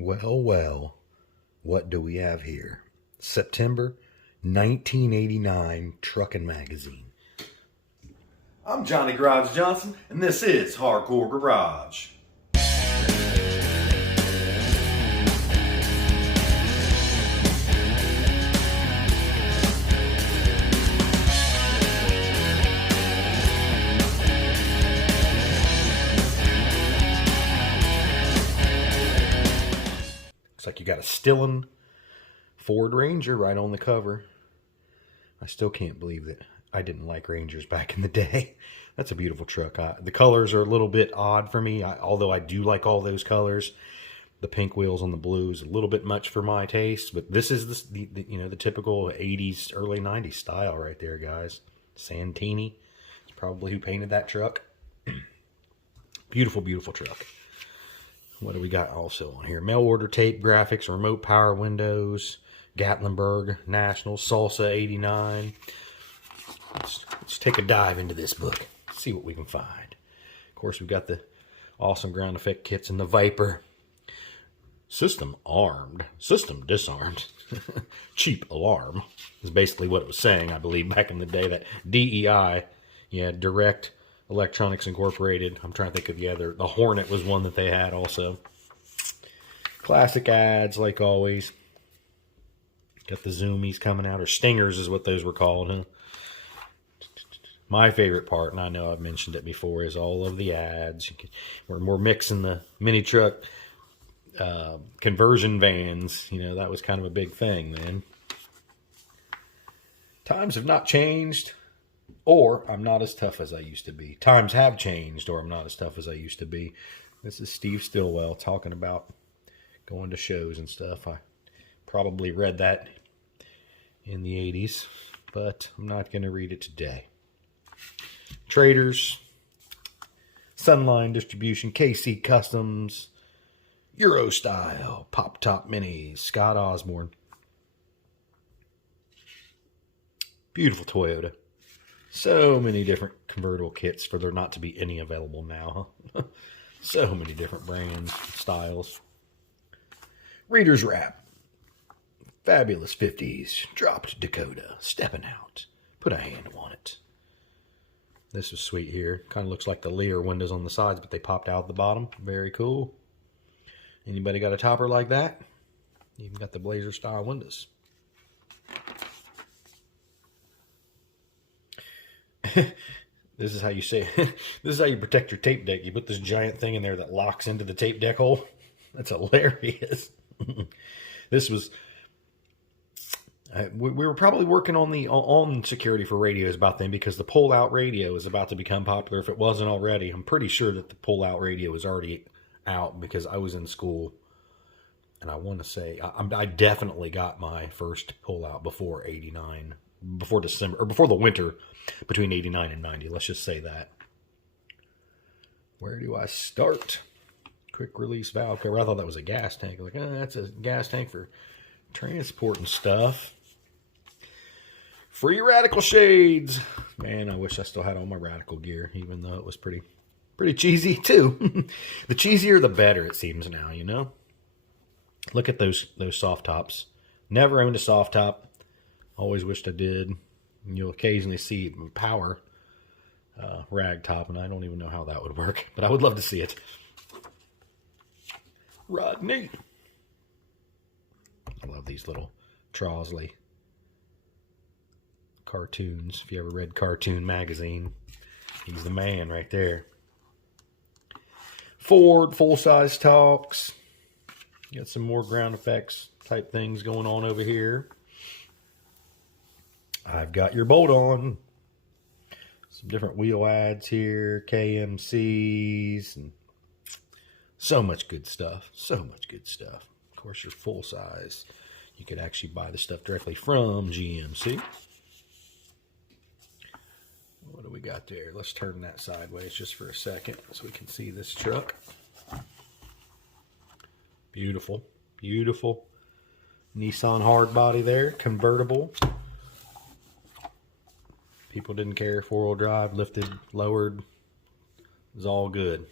Well, well, what do we have here? September 1989 Truckin' Magazine. I'm Johnny Garage Johnson, and this is Hardcore Garage. Looks like you got a Stillin' Ford Ranger right on the cover. I still can't believe that I didn't like Rangers back in the day. That's a beautiful truck. The colors are a little bit odd for me, although I do like all those colors. The pink wheels on the blue is a little bit much for my taste, but this is the typical 80s, early 90s style right there, guys. Santini is probably who painted that truck. Beautiful, beautiful truck. What do we got also on here? Mail order tape graphics, remote power windows, Gatlinburg National, Salsa 89. Let's take a dive into this book, see what we can find. Of course, we've got the awesome ground effect kits and the Viper. System armed, system disarmed. Cheap alarm is basically what it was saying, I believe, back in the day. That DEI, yeah, Direct Electronics Incorporated. I'm trying to think of the other. The Hornet was one that they had also. Classic ads, like always. Got the zoomies coming out, or stingers is what those were called, huh? My favorite part, and I know I've mentioned it before, is all of the ads. We're mixing the mini truck conversion vans. You know, that was kind of a big thing, man. Times have not changed, or I'm not as tough as I used to be. Times have changed, or I'm not as tough as I used to be. This is Steve Stillwell talking about going to shows and stuff. I probably read that in the 80s, but I'm not going to read it today. Traders, Sunline Distribution, KC Customs, Euro Style, Pop Top Minis, Scott Osborne. Beautiful Toyota. So many different convertible kits for there not to be any available now, huh? So many different brands, styles. Reader's Wrap. Fabulous 50s. Dropped Dakota. Stepping out. Put a handle on it. This is sweet here. Kind of looks like the Lear windows on the sides, but they popped out the bottom. Very cool. Anybody got a topper like that? Even got the Blazer style windows. This is how you say this is how you protect your tape deck. You put this giant thing in there that locks into the tape deck hole. That's hilarious. This was we were probably working on security for radios about then, because the pull-out radio is about to become popular. If it wasn't already, I'm pretty sure that the pull-out radio was already out, because I was in school, and I want to say I definitely got my first pull-out before 89, before December, or before the winter between 89 and 90. Let's just say that. Where do I start? Quick release valve cover. I thought that was a gas tank. Like, that's a gas tank for transporting stuff. Free Radical shades. Man, I wish I still had all my Radical gear, even though it was pretty cheesy too. The cheesier the better, it seems now, you know. Look at those soft tops. Never owned a soft top. Always wished I did. You'll occasionally see power rag top, and I don't even know how that would work, but I would love to see it. Rodney. I love these little Trowsley cartoons. If you ever read Cartoon Magazine, he's the man right there. Ford full-size talks. Got some more ground effects type things going on over here. I've got your bolt on. Some different wheel ads here, KMCs, and so much good stuff. So much good stuff. Of course, your full size. You could actually buy the stuff directly from GMC. What do we got there? Let's turn that sideways just for a second so we can see this truck. Beautiful, beautiful Nissan hardbody there, convertible. People didn't care. 4-wheel drive, lifted, lowered. It was all good.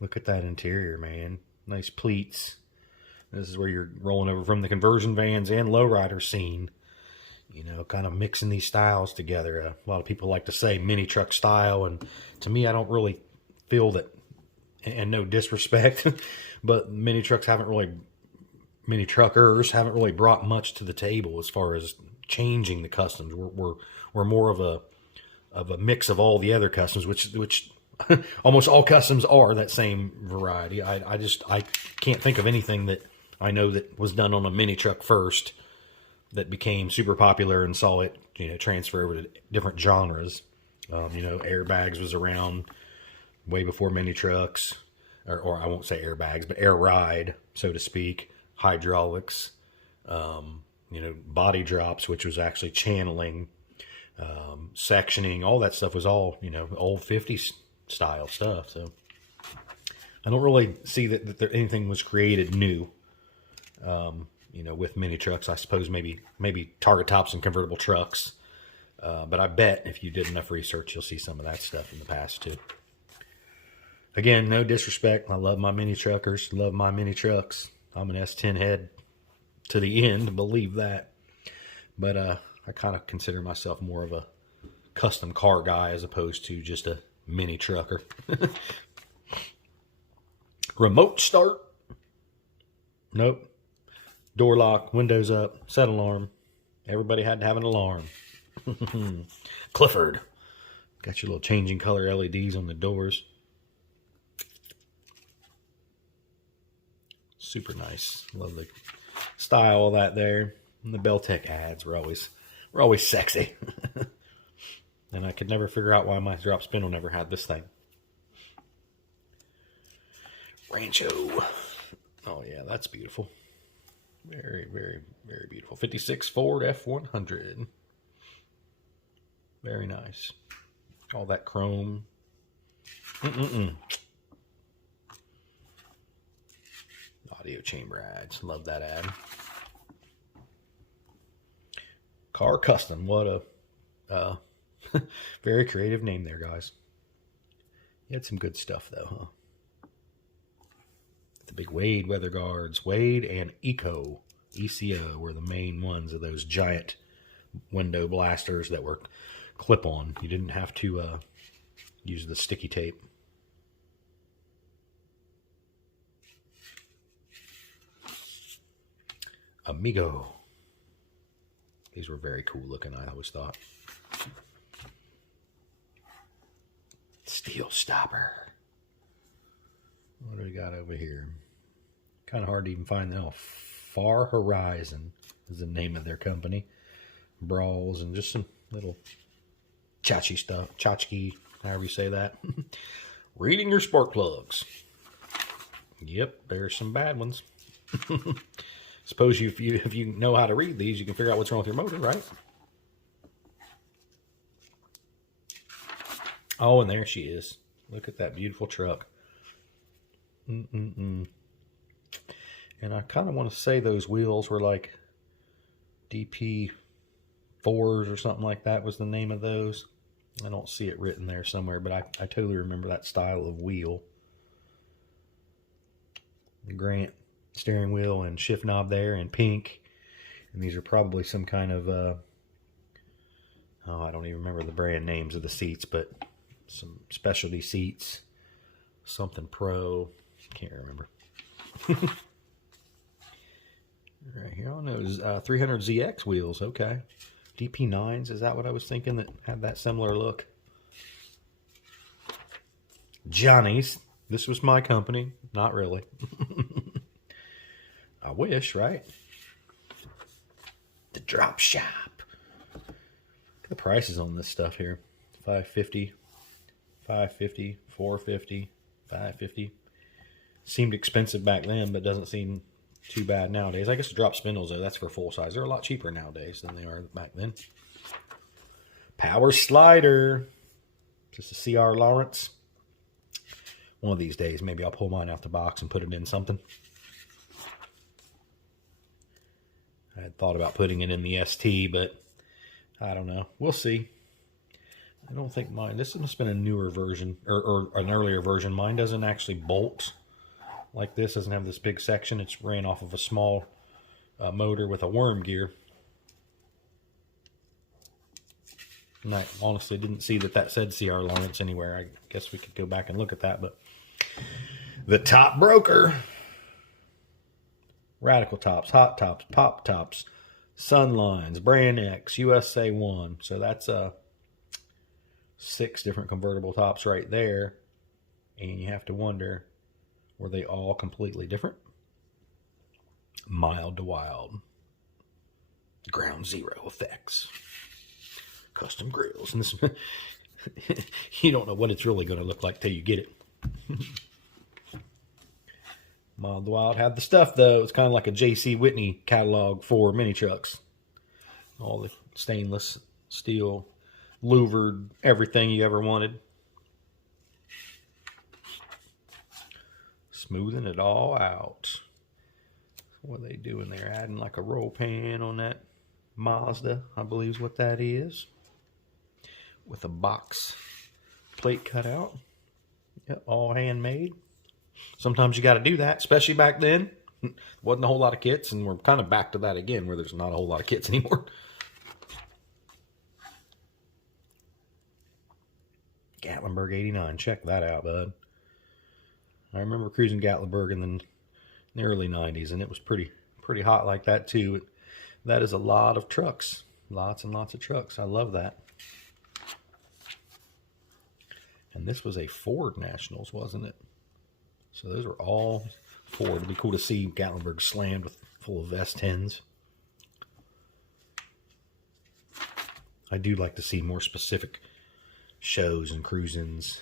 Look at that interior, man. Nice pleats. This is where you're rolling over from the conversion vans and lowrider scene. You know, kind of mixing these styles together. A lot of people like to say mini truck style, and to me, I don't really feel that, and no disrespect, but mini truckers haven't really brought much to the table as far as changing the customs. We're more of a mix of all the other customs, which almost all customs are that same variety. I can't think of anything that I know that was done on a mini truck first that became super popular and saw it, transfer over to different genres. Airbags was around way before mini trucks, or I won't say airbags, but air ride, so to speak. Hydraulics, body drops, which was actually channeling, sectioning, all that stuff was all, old 50s style stuff. So I don't really see that anything was created new. With mini trucks, I suppose maybe target tops and convertible trucks. But I bet if you did enough research, you'll see some of that stuff in the past too. Again, no disrespect. I love my mini truckers, love my mini trucks. I'm an S10 head to the end, believe that. But I kind of consider myself more of a custom car guy as opposed to just a mini trucker. Remote start? Nope. Door lock, windows up, set alarm. Everybody had to have an alarm. Clifford. Got your little changing color LEDs on the doors. Super nice. Love the style of that there. And the Beltec ads were always sexy. And I could never figure out why my drop spindle never had this thing. Rancho. Oh yeah, that's beautiful. Very, very, very beautiful. 56 Ford F100. Very nice. All that chrome. Audio chamber ads. Love that ad. Car Custom. What a very creative name there, guys. You had some good stuff, though, huh? The big Wade weather guards. Wade and ECO were the main ones of those giant window blasters that were clip-on. You didn't have to use the sticky tape. Amigo. These were very cool looking, I always thought. Steel Stopper. What do we got over here? Kind of hard to even find that. Far Horizon is the name of their company. Brawls and just some little tchotchke, however you say that. Reading your spark plugs. Yep, there's some bad ones. Suppose if you know how to read these, you can figure out what's wrong with your motor, right? Oh, and there she is. Look at that beautiful truck. And I kind of want to say those wheels were like DP4s or something like that was the name of those. I don't see it written there somewhere, but I totally remember that style of wheel. The Grant steering wheel and shift knob there in pink. And these are probably some kind of, I don't even remember the brand names of the seats, but some specialty seats. Something Pro. Can't remember. Right here on those 300ZX wheels. Okay. DP9s, is that what I was thinking that had that similar look? Johnny's. This was my company. Not really. I wish, right? The Drop Shop. Look at the prices on this stuff here. $550, $550, $450, $550. Seemed expensive back then, but doesn't seem too bad nowadays. I guess the drop spindles, though, that's for full size. They're a lot cheaper nowadays than they are back then. Power slider. Just a CR Lawrence. One of these days, maybe I'll pull mine out the box and put it in something. I had thought about putting it in the ST, but I don't know. We'll see. I don't think mine, this must have been a newer version, or an earlier version. Mine doesn't actually bolt like this, doesn't have this big section. It's ran off of a small motor with a worm gear. And I honestly didn't see that said CR Lawrence anywhere. I guess we could go back and look at that, but the top broker. Radical tops, hot tops, pop tops, Sunlines, Brand X, USA 1. So that's 6 different convertible tops right there. And you have to wonder, were they all completely different? Mild to wild. Ground zero effects. Custom grills. And this, you don't know what it's really going to look like till you get it. Mild to wild had the stuff, though. It's kind of like a J.C. Whitney catalog for mini trucks. All the stainless steel, louvered, everything you ever wanted. Smoothing it all out. What are they doing there? Adding like a roll pan on that Mazda, I believe is what that is. With a box plate cut out. Yep, all handmade. Sometimes you got to do that, especially back then. Wasn't a whole lot of kits, and we're kind of back to that again, where there's not a whole lot of kits anymore. Gatlinburg 89, check that out, bud. I remember cruising Gatlinburg in the early 90s, and it was pretty hot like that too. That is a lot of trucks, lots and lots of trucks. I love that. And this was a Ford Nationals, wasn't it? So those were all Ford. It'd be cool to see Gatlinburg slammed with full of S10s. I do like to see more specific shows and cruisings,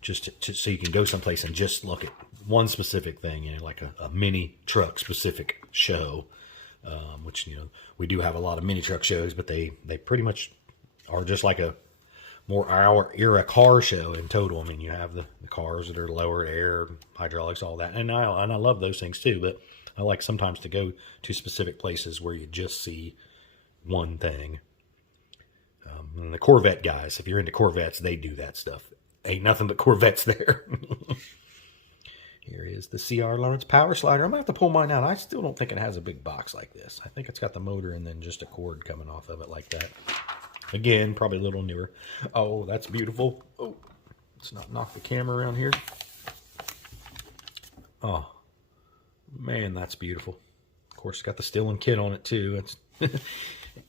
just so you can go someplace and just look at one specific thing, you know, like a mini truck specific show, which, you know, we do have a lot of mini truck shows, but they pretty much are just like a more our era car show in total. I mean, you have the cars that are lowered, air, hydraulics, all that, and I love those things too. But I like sometimes to go to specific places where you just see one thing. And the Corvette guys, if you're into Corvettes, they do that stuff. Ain't nothing but Corvettes there. Here is the CR Lawrence Power Slider. I'm going to have to pull mine out. I still don't think it has a big box like this. I think it's got the motor and then just a cord coming off of it like that. Again, probably a little newer. Oh, that's beautiful. Oh, let's not knock the camera around here. Oh, man, that's beautiful. Of course, it's got the Stillin' kit on it, too.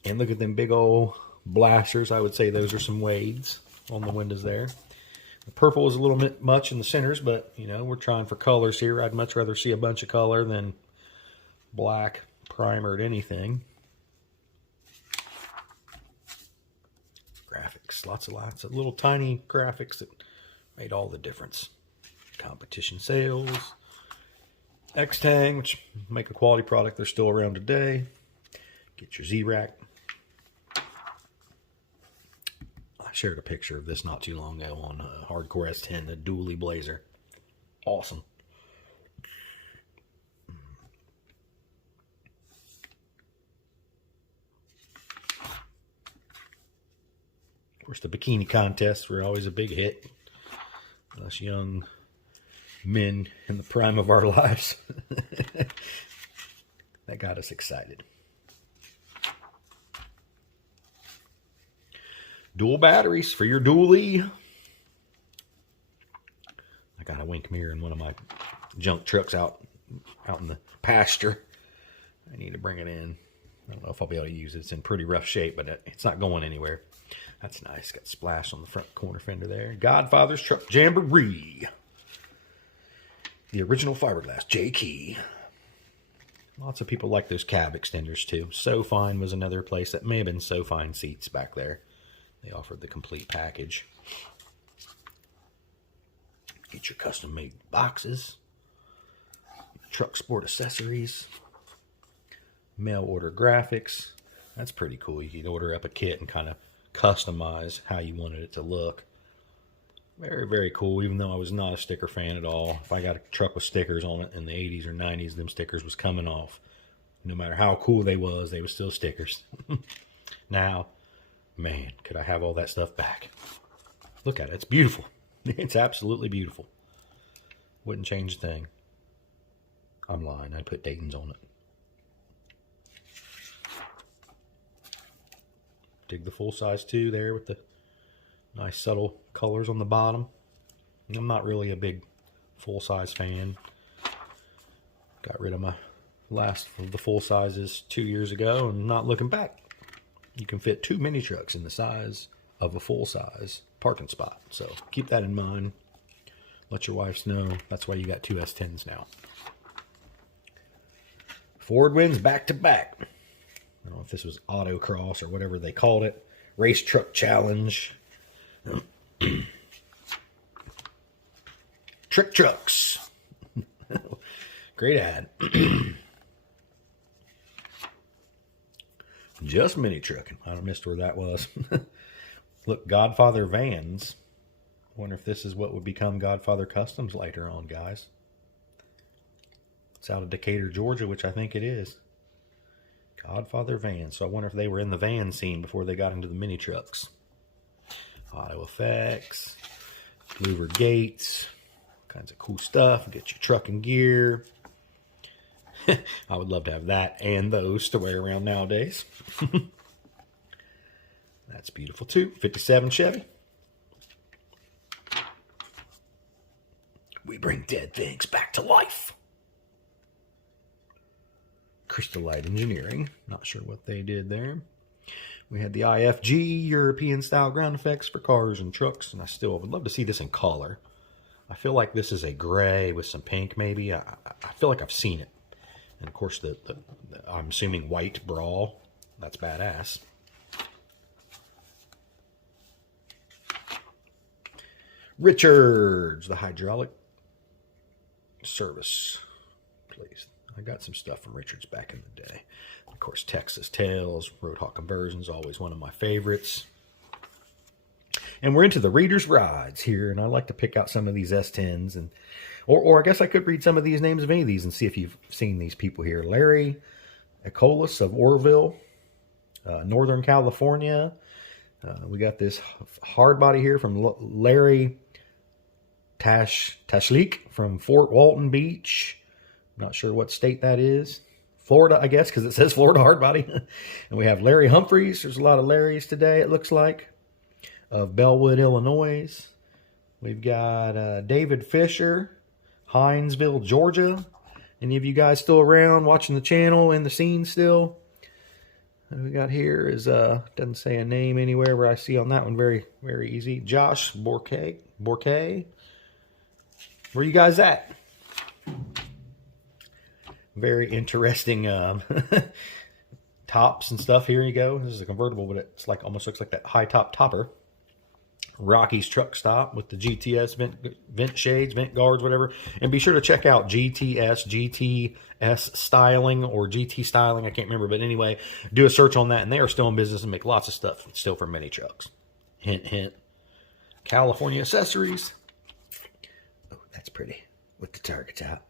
And look at them big old blasters. I would say those are some Wades on the windows there. The purple is a little bit much in the centers, but, you know, we're trying for colors here. I'd much rather see a bunch of color than black primered anything. Graphics, lots of little tiny graphics that made all the difference. Competition sales. X-Tang, which make a quality product. They're still around today. Get your Z-Rack. I shared a picture of this not too long ago on Hardcore S10, the dually Blazer. Awesome. Of course, the bikini contests were always a big hit. Us young men in the prime of our lives. That got us excited. Dual batteries for your dually. I got a wink mirror in one of my junk trucks out in the pasture. I need to bring it in. I don't know if I'll be able to use it. It's in pretty rough shape, but it's not going anywhere. That's nice. Got splash on the front corner fender there. Godfather's Truck Jamboree. The original fiberglass J-Key. Lots of people like those cab extenders too. So Fine was another place that may have been So Fine seats back there. They offered the complete package. Get your custom made boxes. Truck sport accessories. Mail order graphics. That's pretty cool. You can order up a kit and kind of customize how you wanted it to look. Very, very cool, even though I was not a sticker fan at all. If I got a truck with stickers on it in the 80s or 90s, them stickers was coming off. No matter how cool they was still stickers. Now, Man, could I have all that stuff back. Look at it. It's beautiful. It's absolutely beautiful. Wouldn't change a thing. I'm lying. I'd put Dayton's on it. Dig the full size too there with the nice subtle colors on the bottom. I'm not really a big full size fan. Got rid of my last of the full sizes 2 years ago and not looking back. You can fit 2 mini trucks in the size of a full size parking spot. So keep that in mind. Let your wives know. That's why you got 2 S10s now. Ford wins back to back. I don't know if this was autocross or whatever they called it. Race truck challenge. Trick trucks. Great ad. Just minitruckin. I missed where that was. Look, Godfather Vans. Wonder if this is what would become Godfather Customs later on, guys. It's out of Decatur, Georgia, which I think it is. Godfather Vans. So I wonder if they were in the van scene before they got into the mini trucks. Auto effects, louver gates, kinds of cool stuff. Get your trucking gear. I would love to have that and those to wear around nowadays. That's beautiful too. 57 Chevy. We bring dead things back to life. Crystal Light Engineering. Not sure what they did there. We had the IFG European style ground effects for cars and trucks, and I still would love to see this in color. I feel like this is a gray with some pink maybe. I feel like I've seen it. And of course the I'm assuming white brawl. That's badass. Richards, the hydraulic service place. I got some stuff from Richards back in the day. Of course, Texas Tails, Roadhawk Conversions, always one of my favorites. And we're into the reader's rides here, and I like to pick out some of these S10s, and or I guess I could read some of these names of any of these and see if you've seen these people here. Larry Ecolis of Orville, Northern California. We got this hard body here from Larry Tashlik from Fort Walton Beach. Not sure what state that is. Florida, I guess, because it says Florida hard body. And we have Larry Humphreys. There's a lot of Larrys today, it looks like, of Bellwood, Illinois. We've got David Fisher, Hinesville, Georgia. Any of you guys still around watching the channel, in the scene still? And we got here is, doesn't say a name anywhere where I see on that one. Very, very easy. Josh Borquet. Where you guys at? Very interesting tops and stuff. Here you go. This is a convertible, but it's like almost looks like that high top topper. Rocky's truck stop with the GTS vent shades, vent guards, whatever. And be sure to check out GTS styling or GT styling. I can't remember, but anyway, do a search on that. And they are still in business and make lots of stuff still for mini trucks. Hint, hint. California accessories. Oh, that's pretty with the target top.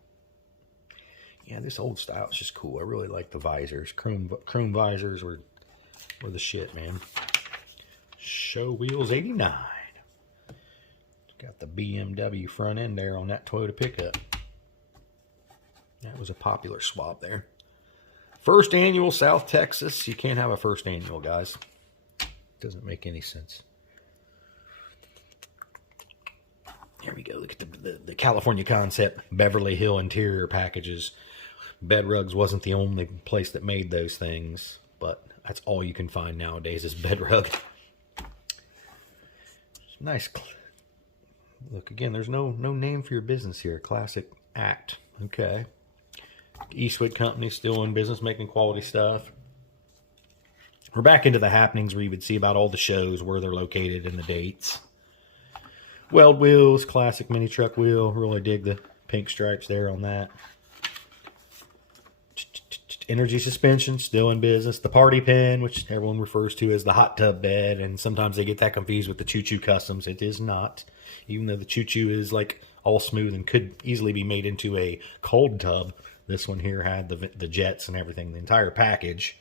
Yeah, this old style is just cool. I really like the visors. Chrome visors were the shit, man. Show Wheels 89. Got the BMW front end there on that Toyota pickup. That was a popular swap there. First annual South Texas. You can't have a first annual, guys. Doesn't make any sense. Here we go. Look at the California concept. Beverly Hill interior packages. Bed Rugs wasn't the only place that made those things, but that's all you can find nowadays is Bed Rug. Nice. Look, again, there's no name for your business here. Classic Act. Okay. Eastwood Company still in business making quality stuff. We're back into the happenings where you would see about all the shows, where they're located, and the dates. Weld wheels, classic mini truck wheel. Really dig the pink stripes there on that. Energy suspension, still in business. The party pen, which everyone refers to as the hot tub bed, and sometimes they get that confused with the Choo Choo Customs. It is not. Even though the Choo Choo is like all smooth and could easily be made into a cold tub, this one here had the jets and everything. The entire package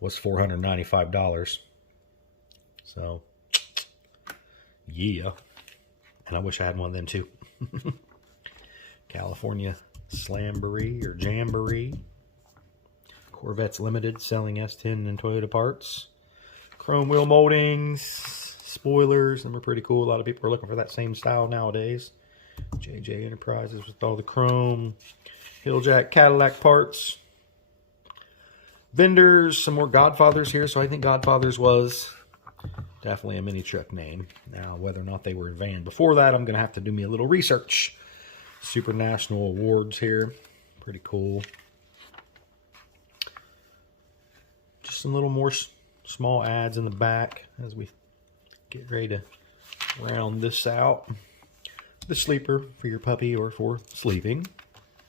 was $495. So, yeah. And I wish I had one of them too. California Slamboree or Jamboree. Corvettes Limited, selling S10 and Toyota parts. Chrome wheel moldings, spoilers, and they're pretty cool. A lot of people are looking for that same style nowadays. JJ Enterprises with all the chrome. Hilljack Cadillac parts. Vendors, some more Godfathers here. So I think Godfathers was definitely a mini truck name. Now, whether or not they were in van before that, I'm going to have to do me a little research. Super National Awards here. Pretty cool. Just some little more small ads in the back as we get ready to round this out. The sleeper for your puppy or for sleeping.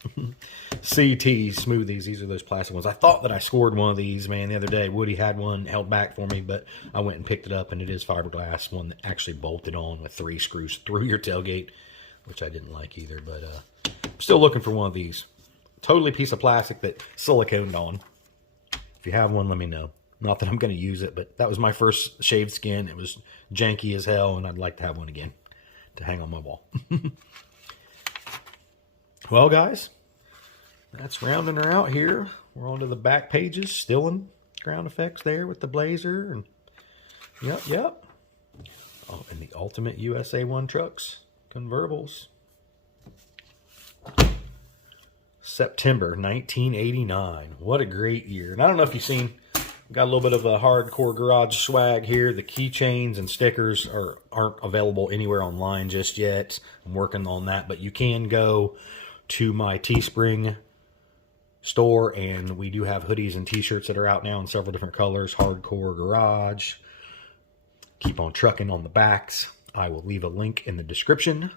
CT smoothies. These are those plastic ones. I thought that I scored one of these, man, the other day. Woody had one held back for me, but I went and picked it up, and it is fiberglass, one that actually bolted on with 3 screws through your tailgate, which I didn't like either, but I'm still looking for one of these. Totally piece of plastic that siliconed on. If you have one, let me know. Not that I'm going to use it, but that was my first shaved skin. It was janky as hell, and I'd like to have one again to hang on my wall. Well, guys, that's rounding her out here. We're on to the back pages, still in ground effects there with the blazer. And yep. Oh, and the ultimate USA 1 trucks, convertibles. September 1989. What a great year. And I don't know if you've seen, got a little bit of a hardcore garage swag here. The keychains and stickers aren't available anywhere online just yet. I'm working on that, but you can go to my Teespring store, and we do have hoodies and t-shirts that are out now in several different colors. Hardcore Garage. Keep on trucking on the backs. I will leave a link in the description.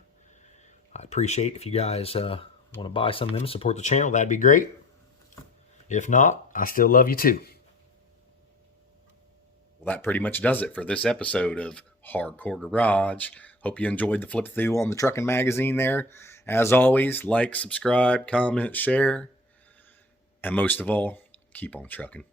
I appreciate if you guys want to buy some of them and support the channel. That'd be great. If not, I still love you too. Well, that pretty much does it for this episode of Hardcore Garage. Hope you enjoyed the flip through on the Truckin magazine there. As always, like, subscribe, comment, share, and most of all, keep on trucking.